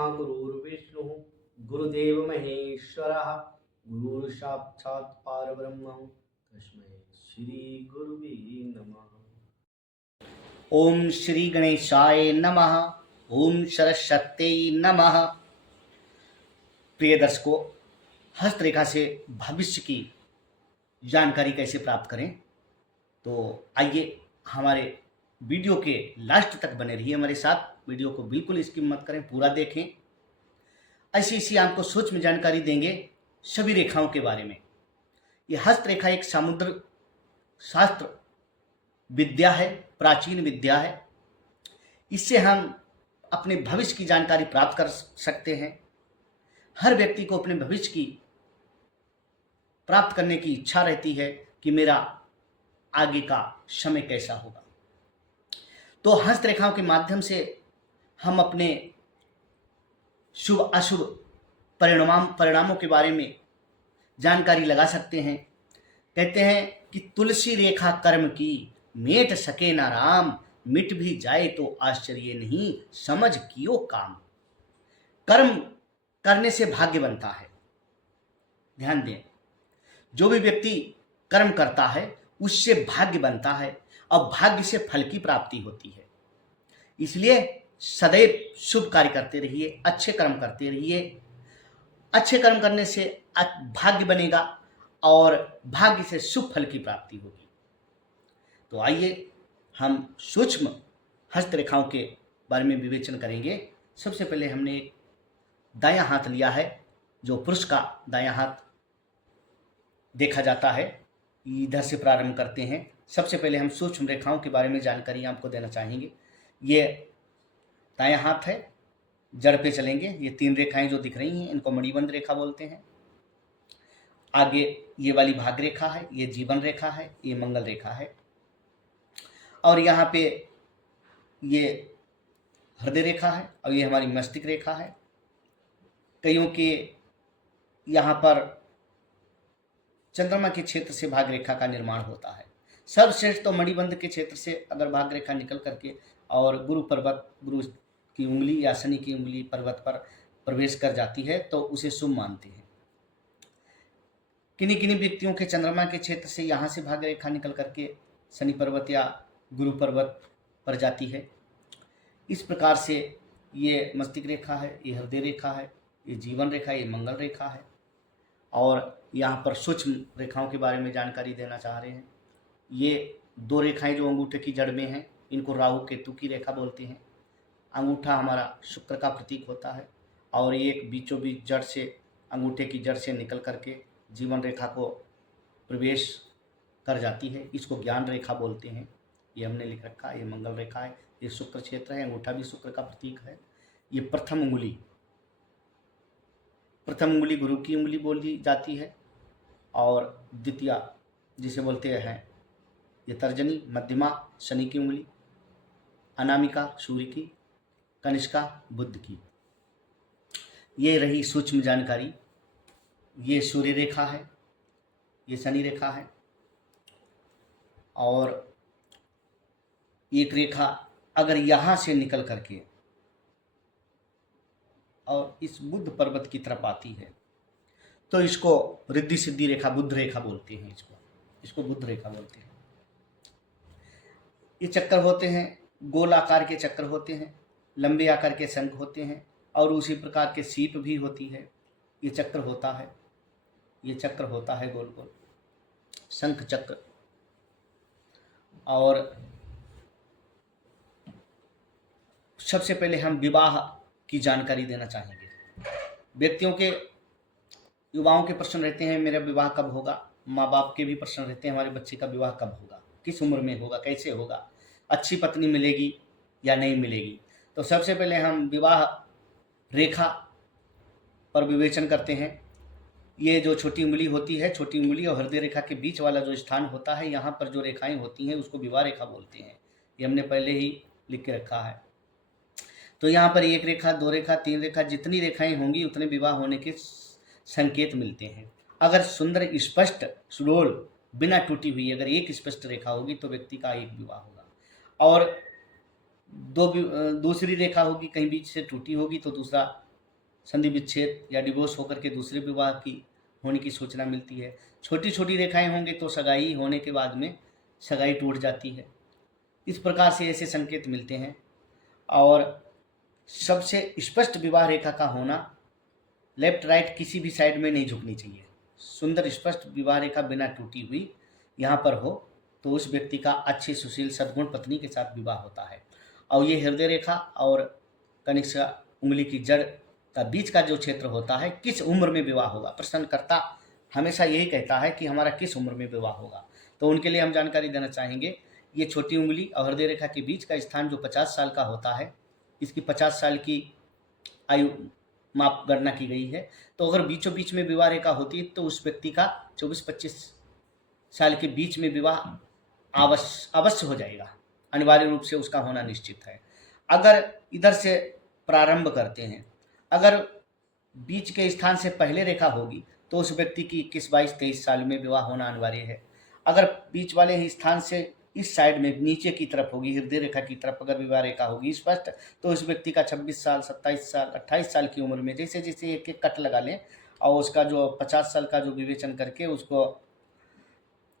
गुरुर्विष्णुः गुरुदेव महेश्वरः गुरुः साक्षात् परब्रह्म तस्मै श्री गुरुवे नमः। ओम श्री गणेशाय नमः। ओम सरस्वत्यै नमः। प्रिय दर्शकों, हस्तरेखा से भविष्य की जानकारी कैसे प्राप्त करें, तो आइए हमारे वीडियो के लास्ट तक बने रहिए हमारे साथ। वीडियो को बिल्कुल स्किप मत करें, पूरा देखें। ऐसी ऐसी आपको सूक्ष्म जानकारी देंगे सभी रेखाओं के बारे में। यह हस्तरेखा एक समुद्र शास्त्र विद्या है, प्राचीन विद्या है। इससे हम अपने भविष्य की जानकारी प्राप्त कर सकते हैं। हर व्यक्ति को अपने भविष्य की प्राप्त करने की इच्छा रहती है कि मेरा आगे का समय कैसा होगा। तो हस्तरेखाओं के माध्यम से हम अपने शुभ अशुभ परिणामों के बारे में जानकारी लगा सकते हैं। कहते हैं कि तुलसी रेखा कर्म की, मेट सके ना राम, मिट भी जाए तो आश्चर्य नहीं, समझ कियो काम। कर्म करने से भाग्य बनता है। ध्यान दें, जो भी व्यक्ति कर्म करता है उससे भाग्य बनता है और भाग्य से फल की प्राप्ति होती है। इसलिए सदैव शुभ कार्य करते रहिए, अच्छे कर्म करते रहिए। अच्छे कर्म करने से भाग्य बनेगा और भाग्य से शुभ फल की प्राप्ति होगी। तो आइए हम सूक्ष्म हस्तरेखाओं के बारे में विवेचन करेंगे। सबसे पहले हमने एक दायां हाथ लिया है, जो पुरुष का दायां हाथ देखा जाता है। इधर से प्रारंभ करते हैं। सबसे पहले हम सूक्ष्म रेखाओं के बारे में जानकारी आपको देना चाहेंगे। ये दायां हाथ है, जड़ पे चलेंगे। ये 3 रेखाएं जो दिख रही हैं इनको मणिबंध रेखा बोलते हैं। आगे ये वाली भाग रेखा है, ये जीवन रेखा है, ये मंगल रेखा है। और यहाँ पे ये हृदय रेखा है और ये हमारी मस्तिष्क रेखा है। कईयों के यहाँ पर चंद्रमा के क्षेत्र से भाग रेखा का निर्माण होता है। सर्वश्रेष्ठ तो मणिबंध के क्षेत्र से अगर भाग रेखा निकल करके और गुरु की उंगली या शनि की उंगली पर्वत पर प्रवेश कर जाती है तो उसे शुभ मानते हैं। किन्हीं किन्हीं व्यक्तियों के चंद्रमा के क्षेत्र से यहाँ से भाग रेखा निकल करके शनि पर्वत या गुरु पर्वत पर जाती है। इस प्रकार से ये मस्तिष्क रेखा है, ये हृदय रेखा है, ये जीवन रेखा, ये मंगल रेखा है। और यहाँ पर सूक्ष्म रेखाओं के बारे में जानकारी देना चाह रहे हैं। ये 2 रेखाएं जो अंगूठे की जड़ में हैं, इनको राहु केतु की रेखा बोलते हैं। अंगूठा हमारा शुक्र का प्रतीक होता है और ये एक बीचों बीच जड़ से, अंगूठे की जड़ से निकल करके जीवन रेखा को प्रवेश कर जाती है। इसको ज्ञान रेखा बोलते हैं। ये हमने लिख रखा है। ये मंगल रेखा है, ये शुक्र क्षेत्र है, अंगूठा भी शुक्र का प्रतीक है। ये प्रथम उंगली गुरु की उंगली बोली जाती है और द्वितीय जिसे बोलते हैं ये तर्जनी, मध्यमा शनि की उंगली, अनामिका सूर्य की, कनिष्का बुध की। ये रही सूक्ष्म जानकारी। ये सूर्य रेखा है, ये शनि रेखा है और एक रेखा अगर यहाँ से निकल करके और इस बुध पर्वत की तरफ आती है तो इसको रिद्धि सिद्धि रेखा, बुध रेखा बोलते हैं। इसको बुध रेखा बोलते हैं। ये चक्कर होते हैं, गोल आकार के चक्कर होते हैं, लंबे आकार के शंख होते हैं और उसी प्रकार के सीप भी होती है। ये चक्र होता है, ये चक्र होता है गोल गोल शंख चक्र। और सबसे पहले हम विवाह की जानकारी देना चाहेंगे। व्यक्तियों के, युवाओं के प्रश्न रहते हैं, मेरा विवाह कब होगा। माँ बाप के भी प्रश्न रहते हैं, हमारे बच्चे का विवाह कब होगा, किस उम्र में होगा, कैसे होगा, अच्छी पत्नी मिलेगी या नहीं मिलेगी। तो सबसे पहले हम विवाह रेखा पर विवेचन करते हैं। ये जो छोटी उंगली होती है, छोटी उंगली और हृदय रेखा के बीच वाला जो स्थान होता है, यहाँ पर जो रेखाएं होती हैं उसको विवाह रेखा बोलते हैं। ये हमने पहले ही लिख के रखा है। तो यहाँ पर 1 रेखा, 2 रेखा, 3 रेखा, जितनी रेखाएं होंगी उतने विवाह होने के संकेत मिलते हैं। अगर सुंदर स्पष्ट सुडोल बिना टूटी हुई अगर एक स्पष्ट रेखा होगी तो व्यक्ति का एक विवाह होगा, और दूसरी रेखा होगी कहीं बीच से टूटी होगी तो दूसरा संधि विच्छेद या डिवोर्स होकर के दूसरे विवाह की होने की सूचना मिलती है। छोटी छोटी रेखाएं होंगे तो सगाई होने के बाद में सगाई टूट जाती है। इस प्रकार से ऐसे संकेत मिलते हैं। और सबसे स्पष्ट विवाह रेखा का होना, लेफ्ट राइट किसी भी साइड में नहीं झुकनी चाहिए। सुंदर स्पष्ट विवाह रेखा बिना टूटी हुई यहाँ पर हो तो उस व्यक्ति का अच्छी सुशील सद्गुण पत्नी के साथ विवाह होता है। और ये हृदय रेखा और कनिष्का उंगली की जड़ का बीच का जो क्षेत्र होता है, किस उम्र में विवाह होगा, प्रश्नकर्ता हमेशा यही कहता है कि हमारा किस उम्र में विवाह होगा, तो उनके लिए हम जानकारी देना चाहेंगे। ये छोटी उंगली और हृदय रेखा के बीच का स्थान जो 50 साल का होता है, इसकी 50 साल की आयु माप गणना की गई है। तो अगर बीचों बीच में विवाह रेखा होती है तो उस व्यक्ति का 24-25 साल के बीच में विवाह अवश्य हो जाएगा, अनिवार्य रूप से उसका होना निश्चित है। अगर इधर से प्रारंभ करते हैं, अगर बीच के स्थान से पहले रेखा होगी तो उस व्यक्ति की 21-22-23 साल में विवाह होना अनिवार्य है। अगर बीच वाले ही स्थान से इस साइड में नीचे की तरफ होगी, हृदय रेखा की तरफ अगर विवाह रेखा होगी स्पष्ट, तो उस व्यक्ति का 26 साल, 27 साल, 28 साल की उम्र में जैसे जैसे एक एक कट लगा लें और उसका जो 50 साल का जो विवेचन करके उसको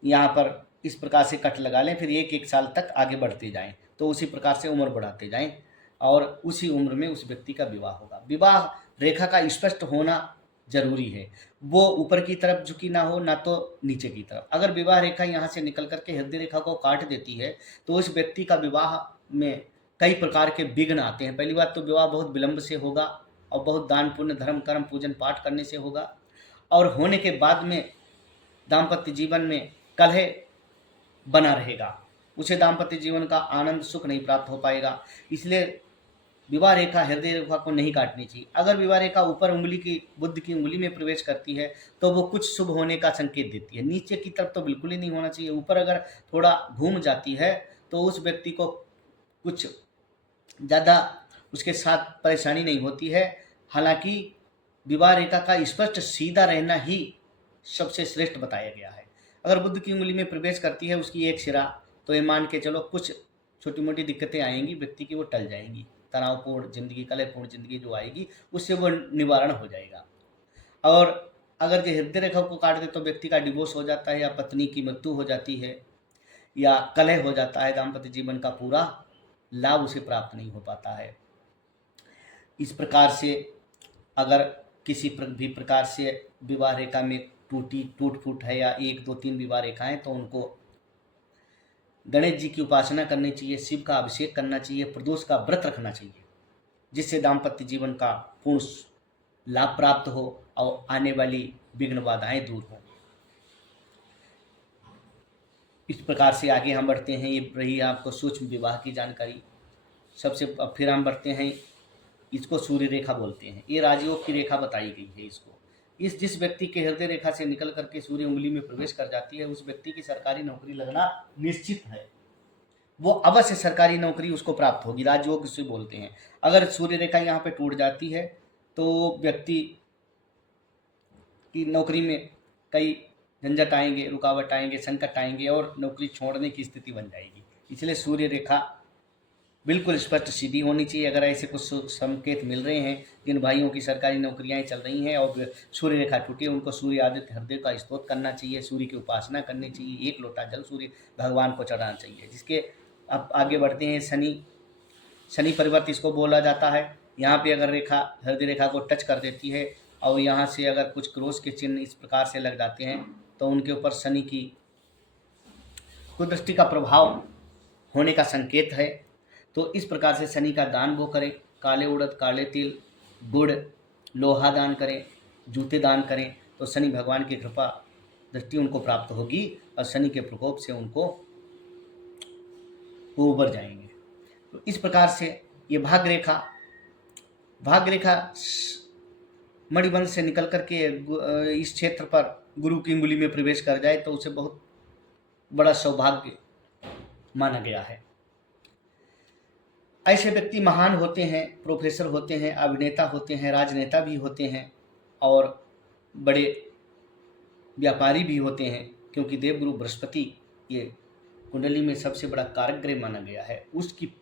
यहाँ पर इस प्रकार से कट लगा लें, फिर एक एक साल तक आगे बढ़ते जाएं, तो उसी प्रकार से उम्र बढ़ाते जाएं और उसी उम्र में उस व्यक्ति का विवाह होगा। विवाह रेखा का स्पष्ट होना जरूरी है, वो ऊपर की तरफ झुकी ना हो, ना तो नीचे की तरफ। अगर विवाह रेखा यहाँ से निकल करके हृदय रेखा को काट देती है तो उस व्यक्ति का विवाह में कई प्रकार के विघ्न आते हैं। पहली बात तो विवाह बहुत विलंब से होगा और बहुत दान पुण्य धर्म कर्म पूजन पाठ करने से होगा, और होने के बाद में दाम्पत्य जीवन में कलह बना रहेगा, उसे दाम्पत्य जीवन का आनंद सुख नहीं प्राप्त हो पाएगा। इसलिए विवाह रेखा हृदय रेखा को नहीं काटनी चाहिए। अगर विवाह रेखा ऊपर उंगली की बुद्ध की उंगली में प्रवेश करती है तो वो कुछ शुभ होने का संकेत देती है। नीचे की तरफ तो बिल्कुल ही नहीं होना चाहिए। ऊपर अगर थोड़ा घूम जाती है तो उस व्यक्ति को कुछ ज़्यादा उसके साथ परेशानी नहीं होती है। हालांकि विवाह रेखा का स्पष्ट सीधा रहना ही सबसे श्रेष्ठ बताया गया है। अगर बुद्ध की उंगली में प्रवेश करती है उसकी एक सिरा, तो ये मान के चलो कुछ छोटी मोटी दिक्कतें आएंगी व्यक्ति की, वो टल जाएंगी। तनावपूर्ण जिंदगी, कलहपूर्ण जिंदगी जो आएगी उससे वो निवारण हो जाएगा। और अगर जो हृदय रेखा को काट दे तो व्यक्ति का डिवोर्स हो जाता है, या पत्नी की मृत्यु हो जाती है, या कलह हो जाता है, दाम्पत्य जीवन का पूरा लाभ उसे प्राप्त नहीं हो पाता है। इस प्रकार से अगर किसी भी प्रकार से विवाह रेखा में टूट फूट है या 1, 2, 3 विवाह रेखाएं, तो उनको गणेश जी की उपासना करनी चाहिए, शिव का अभिषेक करना चाहिए, प्रदोष का व्रत रखना चाहिए, जिससे दाम्पत्य जीवन का पूर्ण लाभ प्राप्त हो और आने वाली विघ्न बाधाएं दूर हो। इस प्रकार से आगे हम बढ़ते हैं। ये रही आपको सूक्ष्म विवाह की जानकारी। सबसे अब फिर हम बढ़ते हैं, इसको सूर्य रेखा बोलते हैं। ये राजयोग की रेखा बताई गई है। इसको जिस व्यक्ति के हृदय रेखा से निकल करके सूर्य उंगली में प्रवेश कर जाती है उस व्यक्ति की सरकारी नौकरी लगना निश्चित है। वो अवश्य सरकारी नौकरी उसको प्राप्त होगी, राजयोग से बोलते हैं। अगर सूर्य रेखा यहाँ पे टूट जाती है तो व्यक्ति की नौकरी में कई झंझट आएंगे, रुकावट आएंगे, संकट आएंगे और नौकरी छोड़ने की स्थिति बन जाएगी। इसलिए सूर्य रेखा बिल्कुल स्पष्ट सीधी होनी चाहिए। अगर ऐसे कुछ संकेत मिल रहे हैं, जिन भाइयों की सरकारी नौकरियां चल रही हैं और सूर्य रेखा टूटी है, उनको सूर्य आदित्य हृदय का स्तोत्र करना चाहिए, सूर्य की उपासना करनी चाहिए, 1 लोटा जल सूर्य भगवान को चढ़ाना चाहिए। जिसके अब आगे बढ़ते हैं, शनि परिवर्त इसको बोला जाता है। यहाँ पे अगर रेखा हृदय रेखा को टच कर देती है और यहाँ से अगर कुछ क्रॉस के चिन्ह इस प्रकार से लग जाते हैं तो उनके ऊपर शनि की कुदृष्टि का प्रभाव होने का संकेत है। तो इस प्रकार से शनि का दान वो करें, काले उड़द, काले तिल, गुड़, लोहा दान करें, जूते दान करें, तो शनि भगवान की कृपा दृष्टि उनको प्राप्त होगी और शनि के प्रकोप से उनको वो उबर जाएंगे। तो इस प्रकार से ये भाग्य रेखा मणिबंध से निकल करके इस क्षेत्र पर गुरु की उंगली में प्रवेश कर जाए तो उसे बहुत बड़ा सौभाग्य माना गया है। ऐसे व्यक्ति महान होते हैं, प्रोफेसर होते हैं, अभिनेता होते हैं, राजनेता भी होते हैं और बड़े व्यापारी भी होते हैं, क्योंकि देवगुरु बृहस्पति ये कुंडली में सबसे बड़ा कारक ग्रह माना गया है। उसकी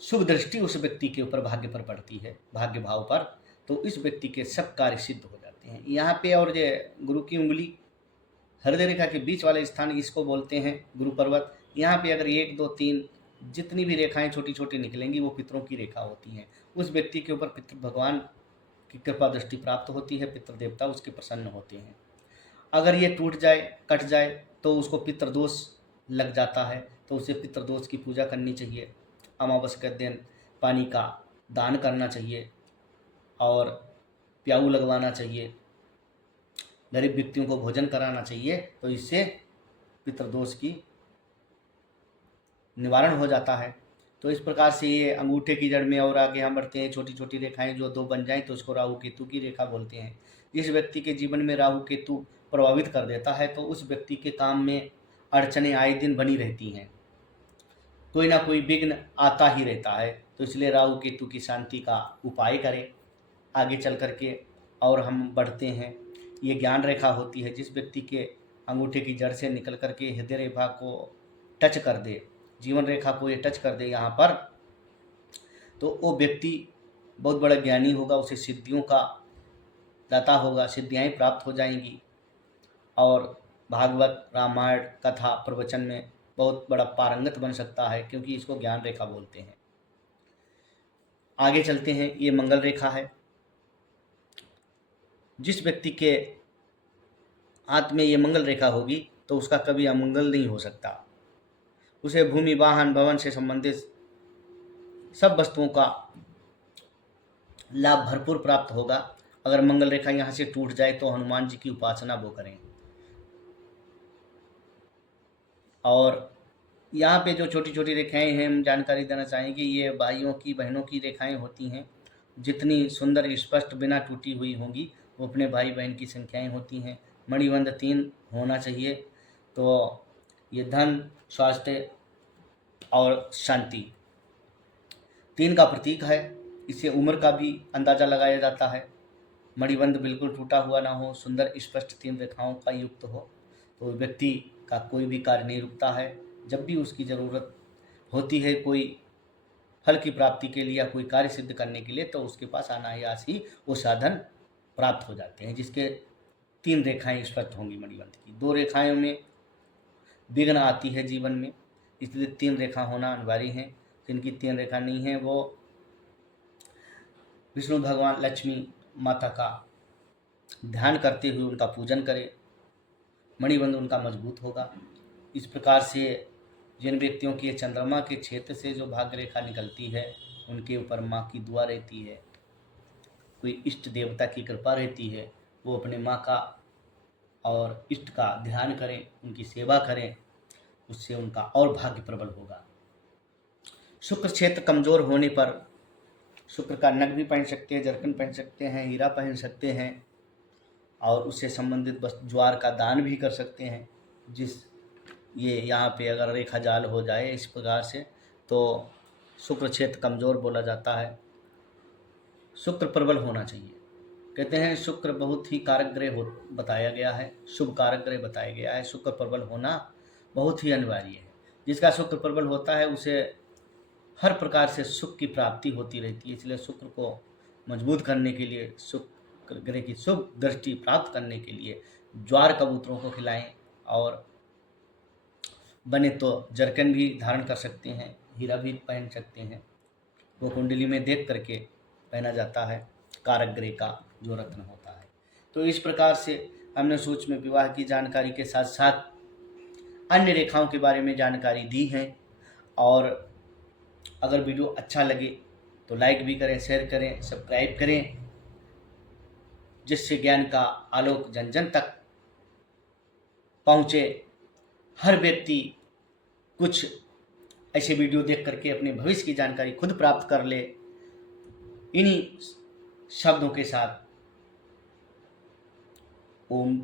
शुभ दृष्टि उस व्यक्ति के ऊपर भाग्य पर पड़ती है, भाग्य भाव पर, तो इस व्यक्ति के सब कार्य सिद्ध हो जाते हैं। यहाँ पे और ये गुरु की उंगली हृदय रेखा के बीच वाले स्थान, इसको बोलते हैं गुरु पर्वत। यहाँ पे अगर 1, 2, 3 जितनी भी रेखाएं छोटी छोटी निकलेंगी वो पितरों की रेखा होती हैं। उस व्यक्ति के ऊपर पितृ भगवान की कृपा दृष्टि प्राप्त होती है, पितृ देवता उसके प्रसन्न होते हैं। अगर ये टूट जाए, कट जाए, तो उसको पितृदोष लग जाता है, तो उसे पितृदोष की पूजा करनी चाहिए। अमावस्या के दिन पानी का दान करना चाहिए और प्याऊ लगवाना चाहिए, गरीब व्यक्तियों को भोजन कराना चाहिए, तो इससे पितृदोष की निवारण हो जाता है। तो इस प्रकार से ये अंगूठे की जड़ में और आगे हम बढ़ते हैं, छोटी छोटी रेखाएं जो 2 बन जाएं तो उसको राहु केतु की रेखा बोलते हैं। जिस व्यक्ति के जीवन में राहु केतु प्रभावित कर देता है तो उस व्यक्ति के काम में अड़चने आए दिन बनी रहती हैं, कोई ना कोई विघ्न आता ही रहता है। तो इसलिए राहु केतु की शांति का उपाय करें आगे चल करके। और हम बढ़ते हैं, ये ज्ञान रेखा होती है, जिस व्यक्ति के अंगूठे की जड़ से निकल करके हृदय रेखा को टच कर दे, जीवन रेखा को ये टच कर दे यहाँ पर, तो वो व्यक्ति बहुत बड़ा ज्ञानी होगा, उसे सिद्धियों का दाता होगा, सिद्धियाँ प्राप्त हो जाएंगी और भागवत रामायण कथा प्रवचन में बहुत बड़ा पारंगत बन सकता है, क्योंकि इसको ज्ञान रेखा बोलते हैं। आगे चलते हैं, ये मंगल रेखा है। जिस व्यक्ति के हाथ में ये मंगल रेखा होगी तो उसका कभी अमंगल नहीं हो सकता। उसे भूमि वाहन भवन से संबंधित सब वस्तुओं का लाभ भरपूर प्राप्त होगा। अगर मंगल रेखा यहाँ से टूट जाए तो हनुमान जी की उपासना वो करें। और यहाँ पे जो छोटी छोटी रेखाएं हैं, हम जानकारी देना चाहेंगे, ये भाइयों की बहनों की रेखाएं होती हैं। जितनी सुंदर स्पष्ट बिना टूटी हुई होंगी वो अपने भाई बहन की संख्याएं होती हैं। मणिबंध 3 होना चाहिए, तो ये धन, स्वास्थ्य और शांति 3 का प्रतीक है। इससे उम्र का भी अंदाज़ा लगाया जाता है। मणिबंध बिल्कुल टूटा हुआ ना हो, सुंदर स्पष्ट 3 रेखाओं का युक्त हो, तो व्यक्ति का कोई भी कार्य नहीं रुकता है। जब भी उसकी ज़रूरत होती है कोई फल की प्राप्ति के लिए या कोई कार्य सिद्ध करने के लिए, तो उसके पास अनायास ही वो साधन प्राप्त हो जाते हैं, जिसके 3 रेखाएं स्पष्ट होंगी मणिबंध की। 2 रेखाओं में विघ्न आती है जीवन में, इसलिए 3 रेखा होना अनिवार्य है। जिनकी 3 रेखा नहीं है वो विष्णु भगवान लक्ष्मी माता का ध्यान करते हुए उनका पूजन करें, मणिबंध उनका मजबूत होगा। इस प्रकार से जिन व्यक्तियों के चंद्रमा के क्षेत्र से जो भाग्य रेखा निकलती है उनके ऊपर माँ की दुआ रहती है, कोई इष्ट देवता की कृपा रहती है, वो अपने माँ का और इष्ट का ध्यान करें, उनकी सेवा करें, उससे उनका और भाग्य प्रबल होगा। शुक्र क्षेत्र कमजोर होने पर शुक्र का नग भी पहन सकते हैं, जरकन पहन सकते हैं, हीरा पहन सकते हैं और उससे संबंधित बस ज्वार का दान भी कर सकते हैं। जिस ये यहाँ पे अगर रेखा जाल हो जाए इस प्रकार से तो शुक्र क्षेत्र कमज़ोर बोला जाता है। शुक्र प्रबल होना चाहिए। कहते हैं शुक्र बहुत ही कारक ग्रह हो बताया गया है, शुभ कारक ग्रह बताया गया है। शुक्र प्रबल होना बहुत ही अनिवार्य है। जिसका शुक्र प्रबल होता है उसे हर प्रकार से सुख की प्राप्ति होती रहती है। इसलिए शुक्र को मजबूत करने के लिए, शुक्र ग्रह की शुभ दृष्टि प्राप्त करने के लिए ज्वार कबूतरों को खिलाएं और बने तो जरकन भी धारण कर सकते हैं, हीरा भी पहन सकते हैं। वो कुंडली में देख करके पहना जाता है, कारक ग्रह का जो रत्न होता है। तो इस प्रकार से हमने सूक्ष्म विवाह की जानकारी के साथ साथ अन्य रेखाओं के बारे में जानकारी दी है। और अगर वीडियो अच्छा लगे तो लाइक भी करें, शेयर करें, सब्सक्राइब करें, जिससे ज्ञान का आलोक जन जन तक पहुँचे। हर व्यक्ति कुछ ऐसे वीडियो देख करके अपने भविष्य की जानकारी खुद प्राप्त कर ले। इन्हीं शब्दों के साथ ओम